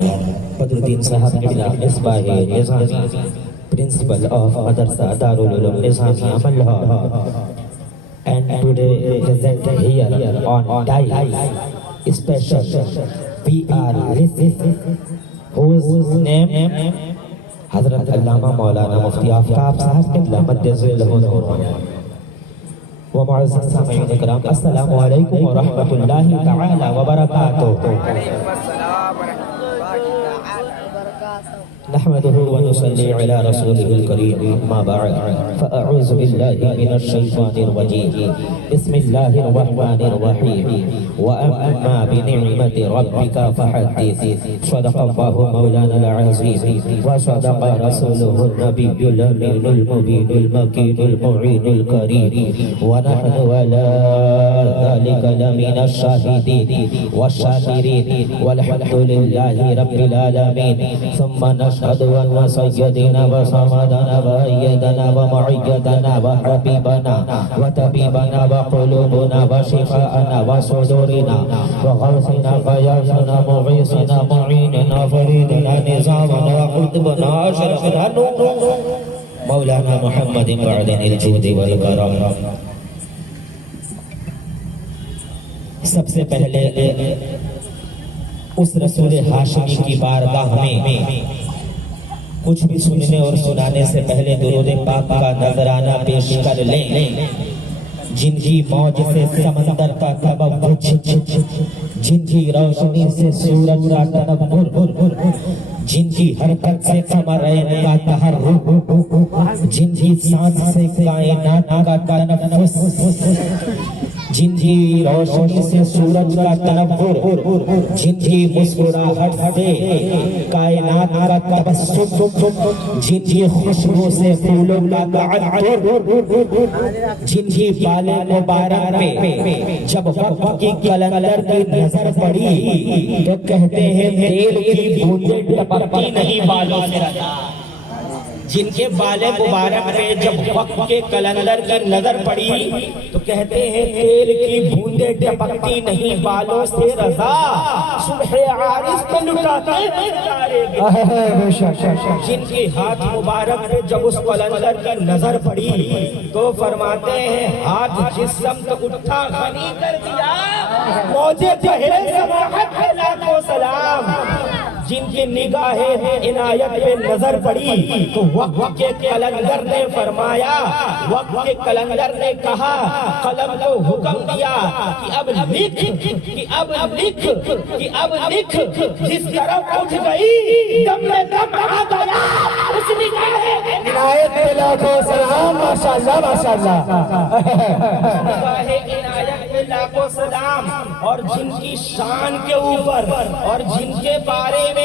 بدرالدین صاحب قبلہ مصباح نظامی principal of Madrasa Darul Uloom Nizamiya Malha, and today present here on dais special PR whose name Hazrat Allama Maulana Mufti Aftab Sahab Qibla Maddazillahu Nur. Wa mu'azzaz sami'in ikram, assalamu alaikum wa rahmatullahi ta'ala wa barakatuh. نحمده ونصلي على رسوله الكريم ما بعد فأعوذ بالله من الشيطان الرجيم بسم الله الرحمن الرحيم وأما بنعمة ربك فحدث صدق الله مولانا العظيم وصدق رسوله النبي الأمين المبين المكين المعين الكريم ونحن على ذلك لمن الشاهدين والشاكرين والحمد لله رب العالمين. ثم نشهد أن سيدنا وصمدنا وأيدنا ومعيدنا وحبيبنا وطبيبنا وقلوبنا وشفاءنا وصدورنا وغوثنا غياثنا مغيثنا معيننا فريدنا نظامنا وقطبنا أشرفنا نور مولانا محمد معدن الجود والكرم. سب سے پہلے اس رسول ہاشمی کی بارگاہ میں کچھ بھی سننے اور سنانے سے پہلے درود پاک کا نذرانہ پیش کر لیں. جن کی موج سے سمندر کا تبوج، جن کی روشنی سے سورج کا تنور، جن کی حرکت سے قمرین کا تحرک، جن کی سانس سے کائنات کا تنفس، جن کی روشنی سے سورج کا تنور، جن کی مسکراہٹ سے کائنات کا تبسم، جن کی خوشبو سے پھولوں کا عطر، جن کی بال مبارک پہ جب وقت کی کلندر کی نظر پڑی تو کہتے ہیں تیل کی بوندیں ٹپکتی نہیں بالوں سے رہا. جن کے بال مبارک پہ جب وقت کے کلندر کی نظر پڑی تو کہتے ہیں تیل کی بوندیں ٹپکتی نہیں بالوں سے رضا. صبح عارض پہ لٹاتے جن کے ہاتھ مبارک پہ جب اس کلندر کی نظر پڑی تو فرماتے ہیں ہاتھ جس سمت اٹھا غنی کر دیا موجے پہلے سماحت ہے لاکھوں سلام. جن کی نگاہ عنایت پہ نظر پڑی تو وقت کے کلندر نے فرمایا، وقت کے کلندر نے کہا، قلم کو حکم دیا کہ اب لکھ، کہ اب لکھ، کہ اب لکھ. جس طرف اٹھ گئی دم میں دم آ گیا اس نگاہ عنایت پہ لاکھوں سلام. ماشاءاللہ ماشاءاللہ. نگاہ عنایت پہ لاکھوں سلام. اور جن کی شان کے اوپر اور جن کے بارے میں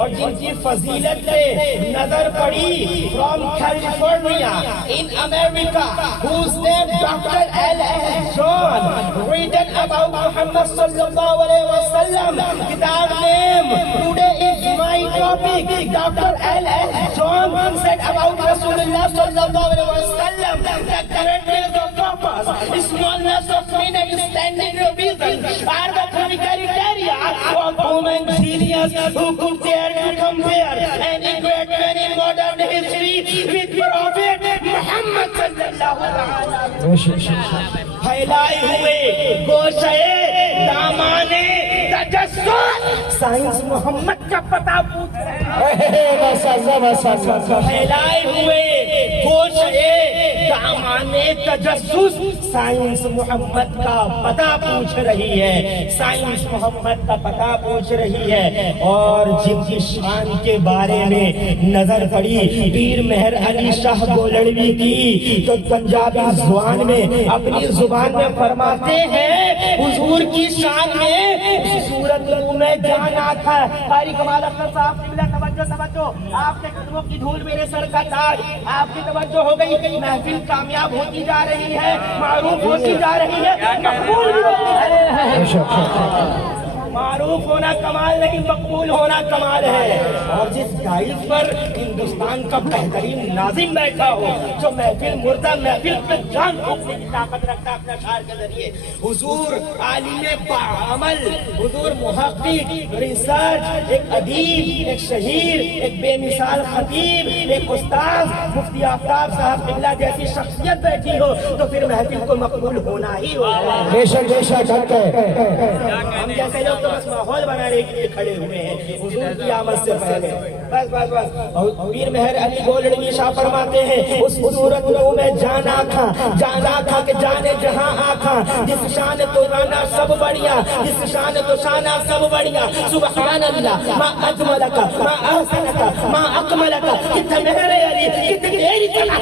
اور جن کی فضیلت پہ نظر پڑی from California in America, whose name Dr. L.S. John, written about Muhammad sallallahu alayhi wa sallam. That name today is my topic. Dr. L.S. John said about Rasulullah sallallahu alayhi wa sallam, the greatness of purpose, smallness of mean and standing revision are the three criteria of human genius who could dare to compare any great man in modern history with Prophet Muhammad sallallahu alaihi wasallam. پھیلائے ہوئے گوشے دامانے تجسس science محمد کا پتہ پوچھ رہے ہیں. پھیلائے ہوئے گوشے دامانے تجسس سائنس محمد کا پتہ پوچھ رہی ہے، سائنس محمد کا پتہ پوچھ رہی ہے. اور جن کی شان کے بارے میں نظر پڑی پیر مہر علی شاہ گولڑوی کی تو پنجابی زبان میں اپنی زبان میں فرماتے ہیں حضور کی شان میں صورت میں جانا تھا. قاری کمال اختر صاحب قبلہ توجہ آپ کے قدموں کی دھول میرے سر کا تاج. آپ کی توجہ ہو گئی، محفل کامیاب ہوتی جا رہی ہے، معروف ہوتی جا رہی ہے، مقبول بھی ہوتی جا رہی ہے. معروف ہونا کمال نہیں، مقبول ہونا کمال ہے۔ اور جس دائز پر ہندوستان کا بہترین ناظم بیٹھا ہو، جو محفل مردہ محفل پہ جان پھونکنے کی طاقت رکھتا اپنے اشعار کے ذریعے، حضور عالم باعمل، حضور محقق، ریسرچ، ایک ادیب، ایک شہیر، ایک بے مثال خطیب، ایک استاذ مفتی آفتاب صاحب قبلہ جیسی شخصیت بیٹھی ہو تو پھر محفل کو مقبول ہونا ہی ہوگا۔ بے شک بے شک حق ہے۔ ہم جیسے لوگ تو بس ماحول بنانے کے لیے کھڑے ہوئے ہیں حضور کی آمد سے پہلے، بس بس بس۔ پیر مہر علی گولڑوی شاہ فرماتے ہیں اس صورت کو میں جانا کھا کہ جانے جہاں آکھا، جس شان تو رانا سب بڑھیا، جس شان تو شانہ سب بڑھیا، سبحان اللہ ما اجملکا ما احسنکا ما اکملکا، کتنے مہر علی کتنے تیری طرح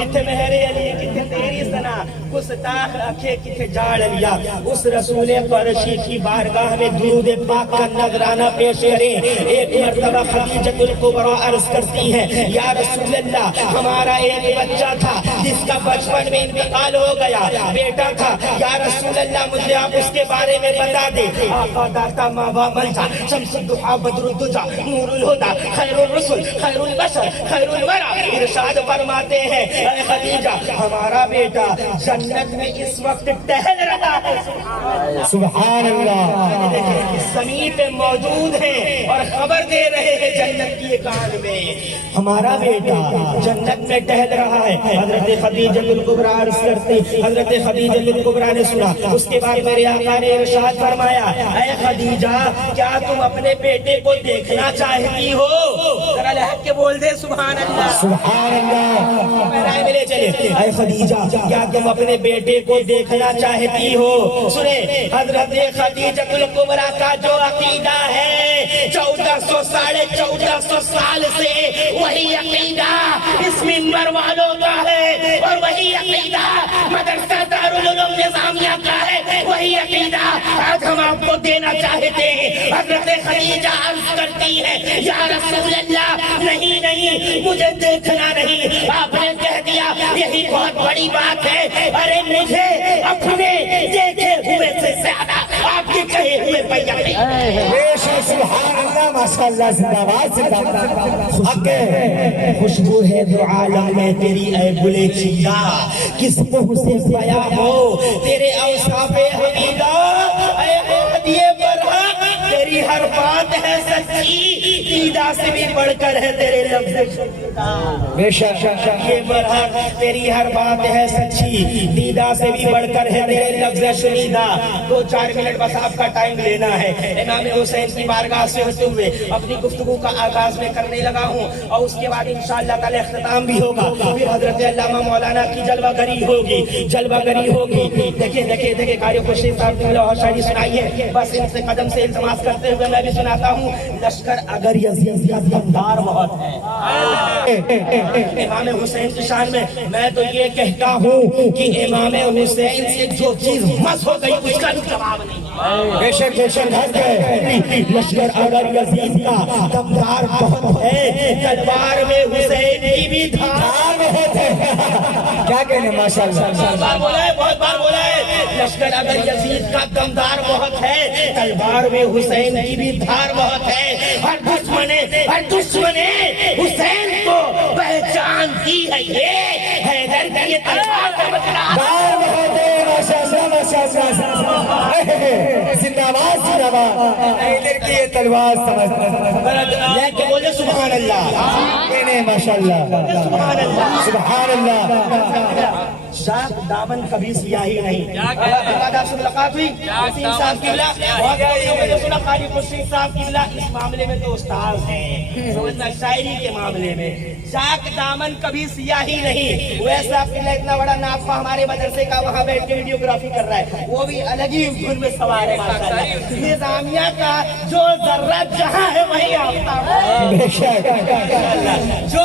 کتنے مہر علی کتنے تیری سنا، گستاخ اکھے کتنے جاڑ لیا۔ اس رسول قرشی کی بارگاہ میں درود پاک کا نذرانہ پیش کریں۔ ایک مرتبہ خدیجہ الکبریٰ عرض کرتی ہیں یا رسول اللہ ہمارا ایک بچہ تھا جس کا بچپن میں انتقال ہو گیا، بیٹا تھا، یا رسول اللہ مجھے آپ اس کے بارے میں بتا دیں۔ آقا داتا ماوا ملتا شمس الضحیٰ بدر الدجا نور الہدیٰ خیر الرسل خیر البشر خیر الورا، ارشاد فرماتے ہیں اے خدیجہ ہمارا بیٹا جنت میں اس وقت ٹہل رہا ہے۔ سبحان اللہ، زمین پہ موجود ہیں اور خبر دے رہے ہیں جنت کی کان میں، ہمارا بیٹا جنت میں ٹہل رہا ہے۔ حضرت خدیجہ الکبریٰ عرض کرتی، حضرت خدیجہ الکبریٰ نے سنا، اس کے بعد میرے آقا نے ارشاد فرمایا اے خدیجہ کیا تم اپنے بیٹے کو دیکھنا چاہتی ہو؟ ذرا لہب کے بول دے سبحان اللہ، سبحان اللہ۔ رائے ملے چلے اے خدیجہ کیا تم اپنے بیٹے کو دیکھنا چاہتی ہو؟ سنیں حضرت خدیجہ الکبریٰ کا جو عقیدہ ہے 1400 سال سے وہی عقیدہ اس منبر والوں کا ہے، اور وہی عقیدہ مدرسہ دارالعلوم نظامیہ کا ہے، وہی عقیدہ آج ہم آپ کو دینا چاہتے ہیں۔ حضرت خدیجہ عرض کرتی ہے یا رسول اللہ نہیں نہیں مجھے دیکھنا نہیں، آپ نے کہہ دیا یہی بہت بڑی بات ہے، ارے مجھے اپنے دیکھے ہوئے سے زیادہ آپ کے کہے ہوئے پہ یقین۔ سبحان اللہ، ماشاء اللہ، زندہ باد زندہ باد۔ حق ہے، خوشبو ہے دو عالم میں تیری اے گلے چیدہ، کس منہ سے پیا ہو تیرے اوصاف حمیدہ، اے ہدیے برحق تیری ہر بات ہے سچی، دیدہ سے بھی بڑھ کر ہے تیرے لفظ شنیدہ۔ بے شک یہ برحق تیری ہر بات ہے سچی، دیدہ سے بھی بڑھ کر ہے تیرے لفظ شنیدہ۔ 2-4 منٹ بس آپ کا ٹائم لینا ہے۔ امام حسین کی بارگاہ سے ہوتے ہوئے اپنی گفتگو کا آغاز میں کرنے لگا ہوں، اور اس کے بعد انشاءاللہ تعالی اختتام بھی ہوگا، پھر حضرت علامہ مولانا کی جلوہ گری ہوگی۔ دیکھیں قاری خورشید صاحب نے لاہور شاعری سنائی ہے، بس ان سے قدم سے التماس کرتے ہوئے میں بھی سناتا ہوں۔ لشکر اگر یزید کا دمدار بہت ہے، امام حسین کی شان میں تو یہ کہتا ہوں کہ امام حسین سے جو چیز مس ہو گئی اس کا بھی جواب نہیں۔ بے شک حق ہے۔ لشکر اگر یزید کا دمدار بہت ہے، تلوار میں حسین کی بھی دھار بہت ہے۔ کیا کہنے ماشاء اللہ، بہت بار بولا ہے، لشکر اگر یزید کا دمدار بہت ہے، تلوار میں حسین کی بھی دھار بہت ہے۔ ہر دشمن حسین کو پہچانتی ہے، یہ حیدر کی تلوار کا مطلب دار بہت ہے، ماشاء اللہ، زندہ باد زندہ باد۔ حیدر کی یہ تلوار لے کے بولے سبحان اللہ، کہنے ماشاء اللہ، سبحان اللہ، سبحان اللہ۔ شاخ دامن کبھی سیاہی نہیں۔ آپ سے ملاقات ہوئی وسیم صاحب قبلہ، بہت لوگوں نے سنا قاری خورشید صاحب قبلہ اس معاملے میں تو استاذ ہیں، سمجھنا شاعری کے معاملے میں شاخ دامن کبھی سیاہی نہیں۔ ویسا قبلہ اتنا بڑا نافع ہمارے مدرسے کا وہاں بیٹھ کے ویڈیوگرافی کر رہا ہے، وہ بھی الگ ہی دھن میں سوار ہے ماشاءاللہ۔ نظامیہ کا جو ذرہ جہاں ہے وہی آفتاب ہے، جو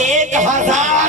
1000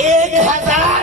1000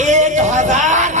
1000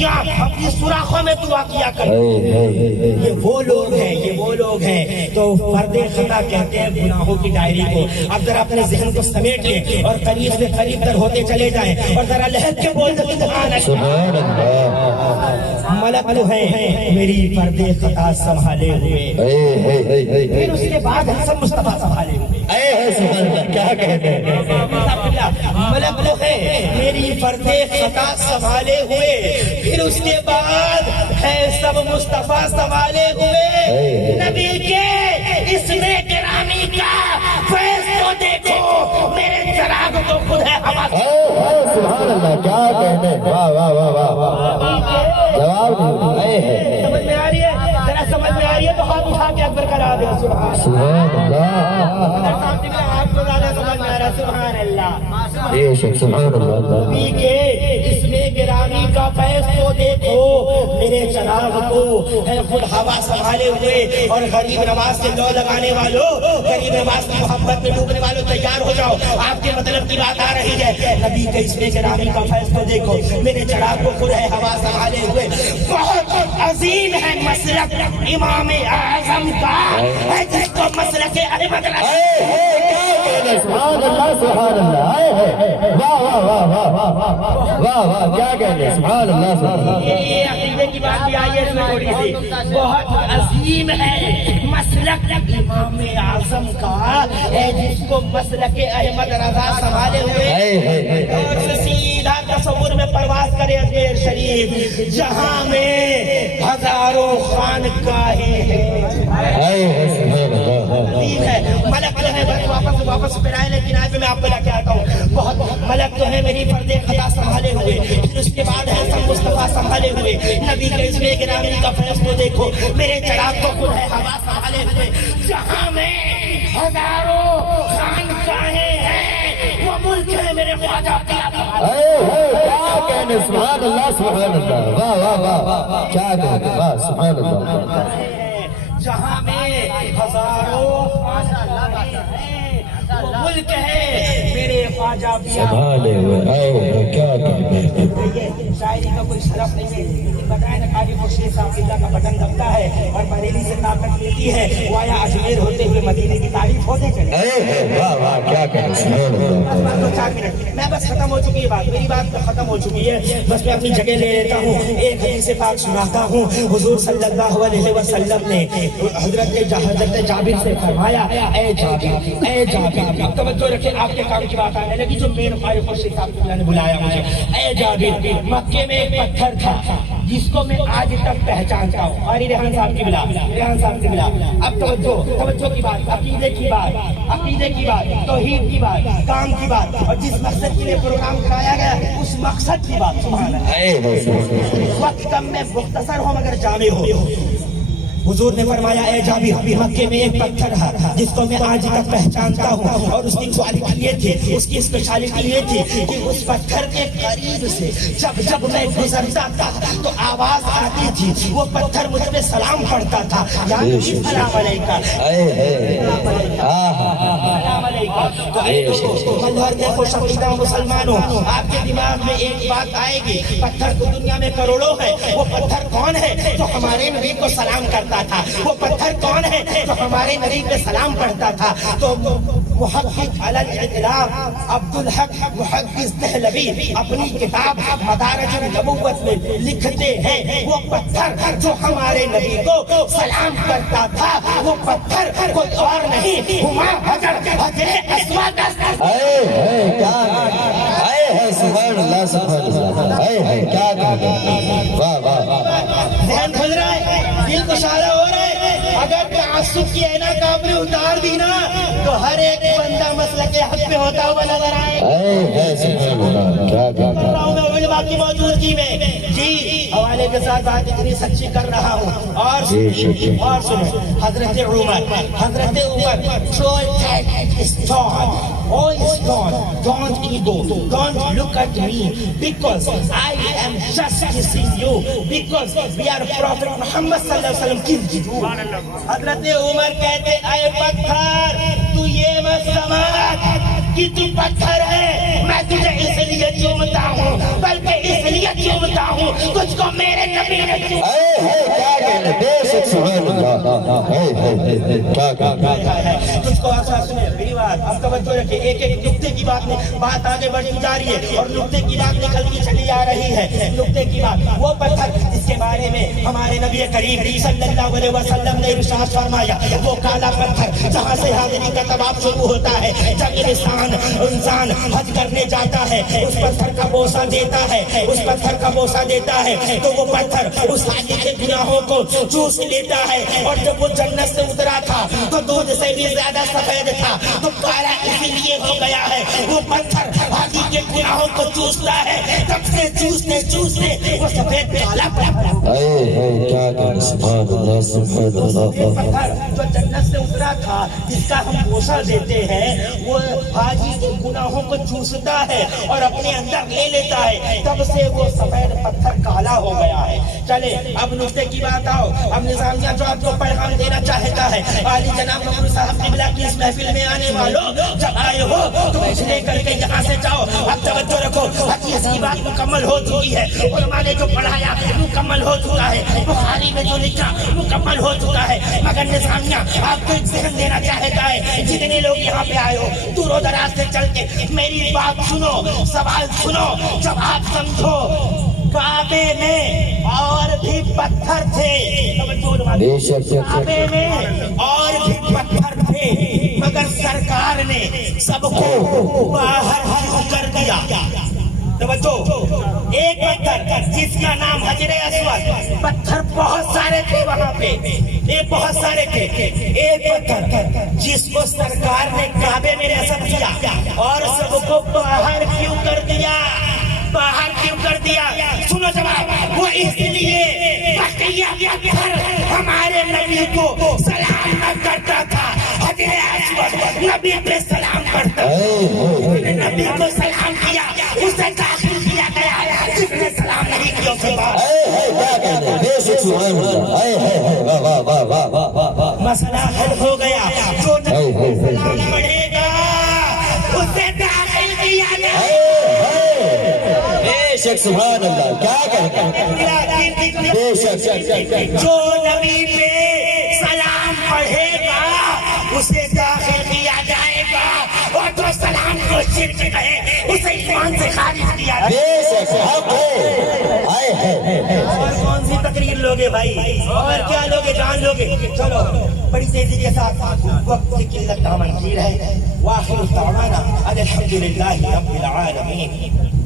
یا اپنی سوراخوں میں دعا کیا کرتے ہیں۔ یہ وہ لوگ ہیں، یہ وہ لوگ ہیں تو فرد خطا کہتے ہیں گناہوں کی ڈائری کو۔ اب ذرا اپنے ذہن کو سمیٹ لیں اور قریب سے قریب تر ہوتے چلے جائیں اور ذرا لہج کے بول دیں سبحان اللہ۔ ملک تو ہیں میری فرد خطا سنبھالے ہوئے، پھر اس کے بعد حسن مصطفیٰ سنبھالے ہوئے۔ کیا کہتے ہیں؟ ملک تو ہے میری فرد خطا سنبھالے ہوئے، پھر اس کے بعد ہے سب مصطفیٰ سنبھالے ہوئے۔ نبی کے اس میں گرامی کا فیض تو دیکھو، میرے چراغ تو خود ہے ہوا۔ سبحان اللہ، کیا کہتے ہیں؟ واہ واہ واہ واہ، جواب سمجھ میں آ رہی ہے؟ ذرا سمجھ میں آ رہی ہے تو ہاتھ اٹھا کے اکبر کرا دیں سبحان اللہ، آپ کو زیادہ سمجھ میں آ رہا ہے سبحان اللہ۔ بے شک سبحان اللہ۔ نبی کے اس میں گرامی کا فیض تو دیکھو، میرے چراغ کو ہے خود ہوا سنبھالے ہوئے۔ اور غریب نواز کے لو لگانے والوں، غریب نواز کی محبت میں ڈوبنے والوں تیار ہو جاؤ، آپ کے مطلب کی بات آ رہی ہے۔ نبی کے اس میں گرامی کا فیض تو دیکھو، میرے چراغ کو خود ہے ہوا سنبھالے ہوئے۔ بہت عظیم ہے مسلک امام اعظم کا، ہے جس کو مسلک احمد سبحان اللہ سبحان اللہ، واہ واہ واہ واہ واہ واہ واہ، کیا کہتے ہیں؟ سبحان اللہ سبحان اللہ۔ یہ عقیدے کی بات بھی آئی ہے اس میں تھوڑی سی، بہت عظیم ہے مسلک امام اعظم کا، ہے جس کو مسلک احمد رضا سنبھالے ہوئے۔ اور سے سیدھا تصور میں پرواز کرے اجمیر شریف، جہاں میں ہزاروں خانقاہیں ہیں۔ ملک تو ہے، واپس پھر آئے، لیکن آج میں آپ کو لا کے آتا ہوں، بہت ملک تو ہے میری فرد خطا سنبھالے ہوئے، پھر اس کے بعد ہے سب مصطفیٰ سنبھالے ہوئے۔ نبی کے اس میں گرامی کا فیض کو دیکھو، میرے چراغ کو خود ہے ہوا سنبھالے ہوئے۔ جہاں میں ہزاروں خانقاہیں ہیں، وہ ملک ہے میرے خواجہ کا۔ کیا کہنے؟ سبحان اللہ سبحان اللہ، واہ واہ واہ واہ، کیا کہتے ہیں؟ واہ سبحان اللہ۔ جہاں میں ہزاروں خانقاہیں ہیں، وہ ملک ہے میرے خواجہ سنبھالے ہوئے، کیا کہتے ہیں؟ شاعری کا کوئی شرف نہیں ہے، بتائیں نا قاری خورشید صاحب قبلہ کا بٹن دبتا ہے اور بریلی سے طاقت ملتی ہے، وہ آیا اجمیر ہوتے ہوئے مدینے کی تعریف ہوتے چلے۔ واہ واہ، کیا کہتے ہیں؟ سبحان اللہ۔ دو چار منٹ میں بس ختم ہو چکی ہے بات، میری بات ختم ہو چکی ہے، بس میں اپنی جگہ لے لیتا ہوں، ایک حدیث پاک سناتا ہوں۔ حضور صلی اللہ علیہ وسلم نے حضرت جابر سے فرمایا، اے جابر اے جابر، اب توجہ رکھیں، آپ کے کام کی بات آنے لگی جو مین قاری خورشید صاحب نے بلایا مجھے۔ اے جابر، مکے میں ایک پتھر تھا جس کو میں آج تک پہچانتا ہوں۔ قاری ریحان صاحب کی بلا، ریحان صاحب کی بلا۔ اب توجہ کی بات، عقیدے کی بات، عقیدے کی بات، توحید کی بات، کام کی بات، اور جس مقصد کے لیے پروگرام کرایا گیا اس مقصد کی بات۔ سبحان اللہ۔ وقت کم میں مختصر ہو مگر جامع ہو۔ حضور نے فرمایا، اے جابر، مکے میں ایک پتھر ہے جس کو میں آج تک پہچانتا ہوں، اور اس کی کوالٹی یہ تھی، اس کی اسپیشلٹی یہ تھی کہ اس پتھر کے قریب سے جب میں گزرتا تھا تو آواز آتی تھی، وہ پتھر مجھ پہ سلام پڑھتا تھا، یعنی السلام علیکم، السلام علیکم۔ تو اے لوگوں، دیکھو شقیدہ مسلمانوں، آپ کے دماغ میں ایک بات آئے گی، پتھر تو دنیا میں کروڑوں ہے، وہ پتھر کون ہے جو ہمارے نبی کو سلام کرتا تھا؟ وہ پتھر کون ہے جو ہمارے نبی پہ سلام پڑھتا تھا؟ تو محقق علی الاطلاق عبدالحق محدث دہلوی اپنی کتاب مدارج النبوت میں لکھتے ہیں، وہ پتھر جو ہمارے نبی کو سلام کرتا تھا، وہ پتھر کوئی اور نہیں، ہما حجر اسود۔ سبحان اللہ سبحان اللہ، کیا کہتے ہیں؟ واہ واہ، ذہن کھل رہا ہے، دل کو اشارہ ہو رہا ہے۔ اگر تعصب کی عینک آپ نے اتار دی نا تو ہر ایک بندہ مسلک حق پہ ہوتا ہوا نظر آئے۔ باقی موجودگی میں جی حوالے کے ساتھ بات اتنی سچی کر رہا ہوں، اور سنیں، حضرت عمر Oh stone, don't ego, don't look at me, because I am just kissing you, because we are Prophet Muhammad sallallahu alaihi wasallam kissed you. حضرت عمر کہتے، اے پتھر تو یہ مت سمجھ کہ تو پتھر ہے، میں تجھے اس لیے چومتا ہوں، بلکہ اس لیے چومتا ہوں، تجھ کو میرے نبی نے چوما کیا کہنے بے شک سبحان اللہ کیا کہنا تجھ کو ایسا سنے میری بات اب توجہ رکھیں ایک ایک نقطے کی بات آگے بڑھتی جا رہی ہے اور نقطے کی بات نکلتی چلی آ رہی ہے نقطے کی بات وہ پتھر جس کے بارے میں ہمارے نبی کریم صلی اللہ علیہ وسلم نے ارشاد فرمایا وہ کالا پتھر جہاں سے حاضری کا طواف شروع ہوتا ہے جب انسان حج کرنے جاتا ہے اس پتھر کا بوسہ دیتا ہے اس پتھر کا بوسہ دیتا ہے تو وہ پتھر اس حاجی کے گناہوں کو چوس لیتا ہے اور جب وہ جنت سے اترا تھا تو دودھ سے بھی زیادہ سفید تھا تو کالا اسی لیے ہو گیا ہے وہ پتھر حاجی کے گناہوں کو چوستا ہے تب سے چوستے چوستے وہ سفید کالا کیا کہنا سبحان اللہ سبحان اللہ پتھر جو جنت سے اترا تھا جس کا ہم بوسہ دیتے ہیں وہ حاجی کے گناہوں کو چوستا ہے اور اپنے اندر لے لیتا ہے تب سے وہ سفید پتھر کالا ہو گیا ہے چلے اب نقطے کی بات آؤ اب نظامیہ جو آپ کو پیغام دینا چاہتا ہے عالی جناب محمود صاحب قبلہ کی اس محفل میں آنے والوں جب آئے ہو تو کچھ لے کر کے یہاں سے جاؤ اب توجہ رکھو حدیث کی بات مکمل ہو چکی ہے علماء نے جو پڑھایا مکمل ہو چکا ہے بخاری میں جو لکھا مکمل ہو چکا ہے مگر نظامیہ آپ کو ایک ذہن دینا چاہتا ہے جتنے لوگ یہاں پہ آئے ہو دور و دراز سے چل کے میری بات سنو سوال سنو جب آپ سمجھو کعبے میں اور بھی پتھر تھے کعبے میں اور بھی پتھر تھے مگر سرکار نے سب کو باہر کر دیا توجہ ایک پتھر جس کا نام حجر اسود پتھر بہت سارے تھے وہاں پہ یہ بہت سارے تھے ایک پتھر جس کو سرکار نے کعبے میں نصب کیا اور سب کو باہر کیوں کر دیا باہر کیوں کر دیا سنو جواب وہ اس لیے پتھر ہمارے نبی کو سلام نہ کرتا تھا حجر اسود نبی پہ سلام کرتا نبی کو سلام کیا اسے داخل کیا گیا جس نے سلام نہیں کیا اسے باہر مسئلہ حل ہو گیا جو نبی کو سلام پڑھے گا اسے داخل کیا گیا بے شک سبحان اللہ کیا کہنا بے شک جو نبی پہ سلام پڑھے گا اسے داخل کیا جائے گا اور جو سلام کو شرک کہے اسے ایمان سے خارج کیا جائے بے شک اور کون سی تقریر لوگے بھائی اور کیا لوگے جان لوگے چلو بڑی تیزی کے ساتھ وقت کی قلت کا منظور ہے واخر دعوانا الحمدللہ رب العالمین